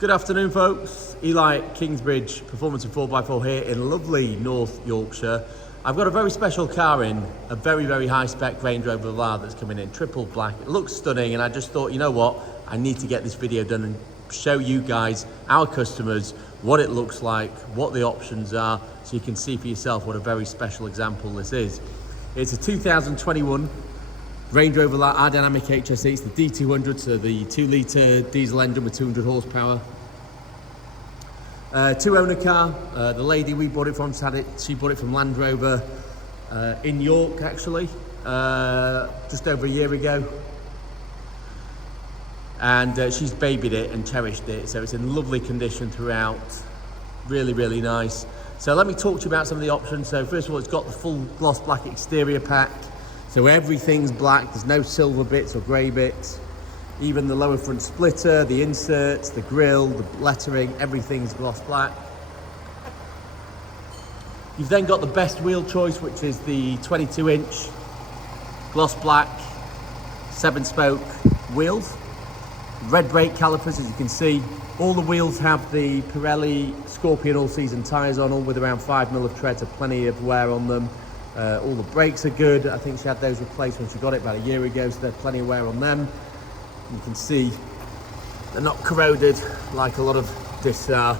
Good afternoon, folks. Eli at Kingsbridge Performance and 4x4 here in lovely North Yorkshire. I've got a very special car in, a very, very high spec Range Rover VELAR that's coming in, triple black. It looks stunning, and I just thought, you know what? I need to get this video done and show you guys, our customers, what it looks like, what the options are, so you can see for yourself what a very special example this is. It's a 2021 Range Rover VELAR Panoramic HSE. It's the D200, so the 2-litre diesel engine with 200 horsepower. Two-owner car. The lady we bought it from she bought it from Land Rover in York, actually, just over a year ago. And she's babied it and cherished it, so it's in lovely condition throughout. Really, really nice. So let me talk to you about some of the options. So first of all, it's got the full gloss black exterior pack. So everything's black, there's no silver bits or grey bits. Even the lower front splitter, the inserts, the grille, the lettering, everything's gloss black. You've then got the best wheel choice, which is the 22-inch gloss black 7-spoke wheels. Red brake calipers, as you can see. All the wheels have the Pirelli Scorpion all-season tyres on, all with around 5mm of tread, so plenty of wear on them. All the brakes are good. I think she had those replaced when she got it about a year ago, so there's plenty of wear on them. You can see they're not corroded like a lot of discs are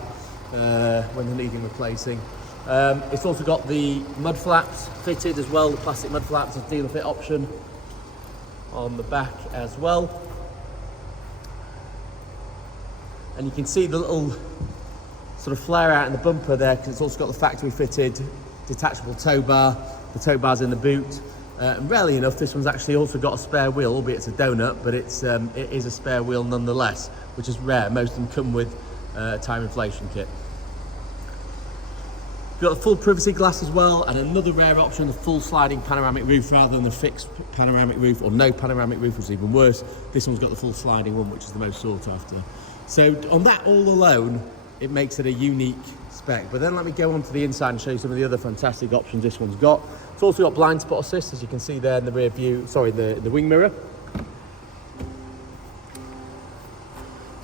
when they're needing replacing. It's also got the mud flaps fitted as well, the plastic mud flaps, a dealer fit option on the back as well. And you can see the little sort of flare out in the bumper there, because it's also got the factory fitted detachable tow bar. The tow bar's in the boot. And rarely enough, this one's actually also got a spare wheel, albeit it's a donut, but it is a spare wheel nonetheless, which is rare. Most of them come with a tyre inflation kit. You've got the full privacy glass as well, and another rare option, the full sliding panoramic roof rather than the fixed panoramic roof, or no panoramic roof, which is even worse. This one's got the full sliding one, which is the most sought after. So on that all alone, it makes it a unique spec. But then let me go on to the inside and show you some of the other fantastic options this one's got. It's also got blind spot assist, as you can see there in the rear view, sorry, the wing mirror.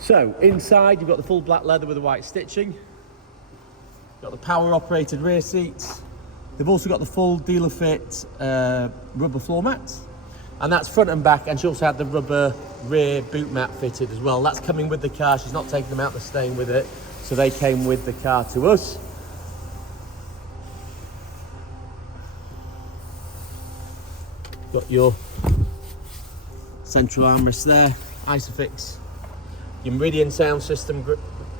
So inside, you've got the full black leather with the white stitching. You've got the power operated rear seats. They've also got the full dealer fit rubber floor mats. And that's front and back, and she also had the rubber rear boot mat fitted as well. That's coming with the car. She's not taking them out, they're staying with it. So they came with the car to us. Got your central armrest there, Isofix. Your Meridian sound system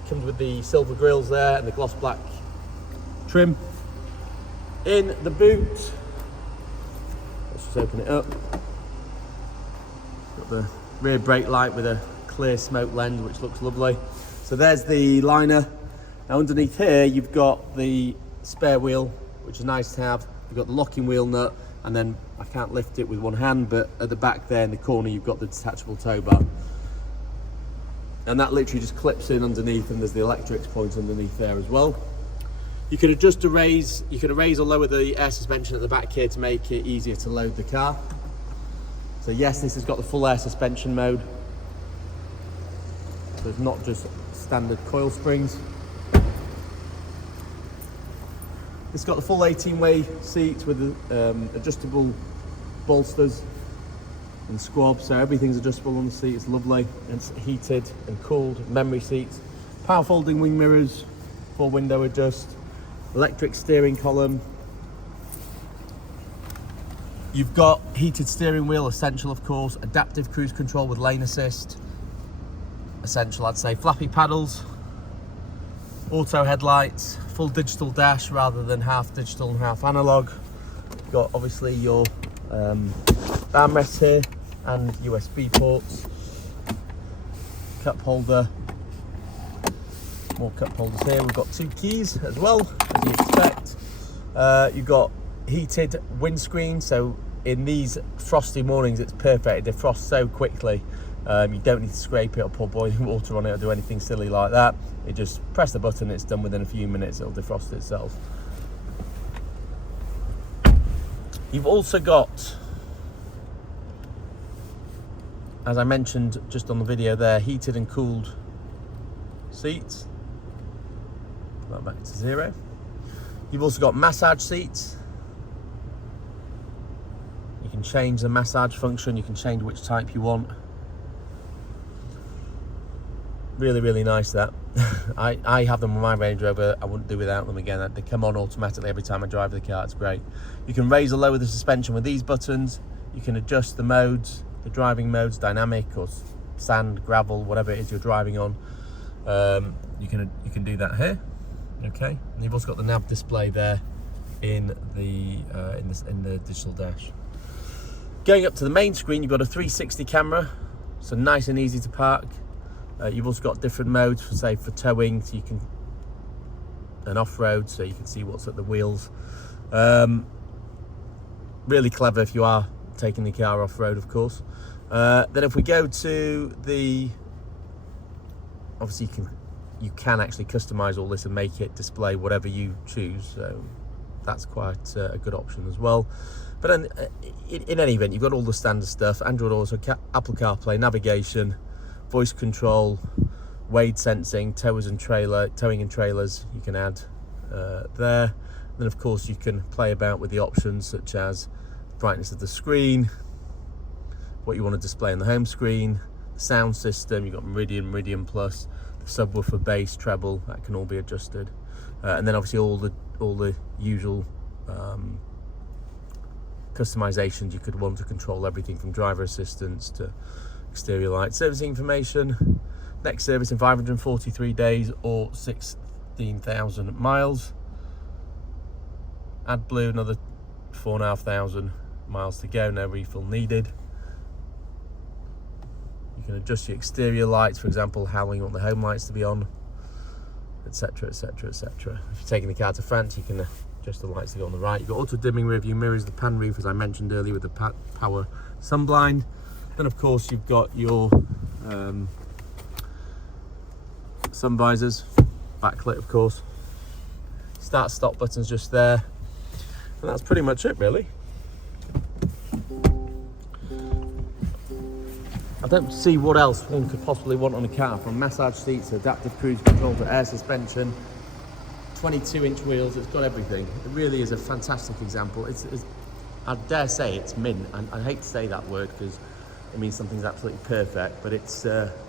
comes with the silver grills there and the gloss black trim. In the boot, let's just open it up. Got the rear brake light with a clear smoke lens, which looks lovely. So there's the liner. Now underneath here, you've got the spare wheel, which is nice to have. You've got the locking wheel nut, and then I can't lift it with one hand, but at the back there in the corner, you've got the detachable tow bar. And that literally just clips in underneath, and there's the electrics point underneath there as well. You can adjust to raise, you can raise or lower the air suspension at the back here to make it easier to load the car. So yes, this has got the full air suspension mode. So it's not just standard coil springs. It's got the full 18-way seats with adjustable bolsters and squab, so everything's adjustable on the seat. It's lovely. It's heated and cooled, memory seats, power folding wing mirrors, full window adjust, electric steering column. You've got heated steering wheel, essential of course, adaptive cruise control with lane assist, essential I'd say, flappy paddles, auto headlights, full digital dash rather than half digital and half analog. You've got obviously your armrests here and USB ports, cup holder, more cup holders here. We've got 2 keys as well, as you expect. You've got heated windscreen, so in these frosty mornings it's perfect. It defrosts so quickly. You don't need to scrape it or pour boiling water on it or do anything silly like that. You just press the button, it's done within a few minutes, it'll defrost itself. You've also got, as I mentioned just on the video there, heated and cooled seats. Put that back to 0. You've also got massage seats. You can change the massage function, you can change which type you want. Really, really nice that. I have them on my Range Rover. I wouldn't do without them again. They come on automatically every time I drive the car. It's great. You can raise or lower the suspension with these buttons. You can adjust the modes, the driving modes, dynamic or sand, gravel, whatever it is you're driving on. You can do that here. Okay. And you've also got the nav display there in the digital dash. Going up to the main screen, you've got a 360 camera, so nice and easy to park. You've also got different modes for, say, for towing, so you can, and off-road, so you can see what's at the wheels. Really clever if you are taking the car off-road, of course. Then if we go to the, obviously you can actually customize all this and make it display whatever you choose, so that's quite a good option as well. But then, in any event, you've got all the standard stuff: Android Auto, Apple CarPlay, navigation, voice control, weight sensing, towing and trailers you can add there. Then of course you can play about with the options such as brightness of the screen, what you want to display on the home screen, the sound system. You've got Meridian Plus, the subwoofer, bass, treble, that can all be adjusted, and then obviously all the usual customizations you could want to control everything from driver assistance to exterior light. Servicing information: next service in 543 days or 16,000 miles. AdBlue, another 4,500 miles to go, no refill needed. You can adjust your exterior lights, for example, how long you want the home lights to be on, etc, etc, etc. If you're taking the car to France, you can adjust the lights to go on the right. You've got auto dimming rear view mirrors, the pan roof, as I mentioned earlier, with the power sunblind. Then of course you've got your sun visors, backlit of course, start stop buttons just there, and that's pretty much it really. I don't see what else one could possibly want on a car, from massage seats, adaptive cruise control to air suspension, 22-inch wheels. It's got everything. It really is a fantastic example. I dare say it's mint, and I hate to say that word because it means something's absolutely perfect, but it's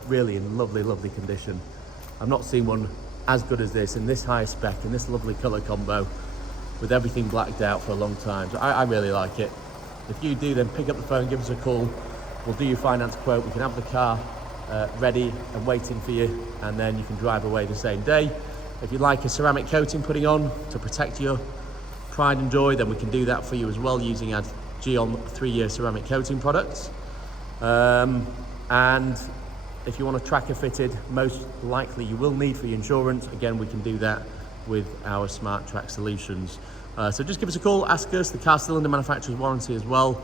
really in lovely, lovely condition. I've not seen one as good as this, in this high spec, in this lovely colour combo, with everything blacked out for a long time. So I really like it. If you do, then pick up the phone, give us a call. We'll do your finance quote. We can have the car ready and waiting for you, and then you can drive away the same day. If you'd like a ceramic coating putting on to protect your pride and joy, then we can do that for you as well using our Geon 3-year ceramic coating products. And if you want a tracker fitted, most likely you will need for your insurance. Again, we can do that with our Smart Track solutions. So just give us a call, ask us. The car's still under manufacturer's warranty as well.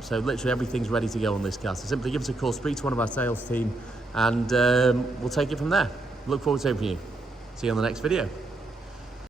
So literally everything's ready to go on this car. So simply give us a call, speak to one of our sales team, and we'll take it from there. Look forward to hearing from you. See you on the next video.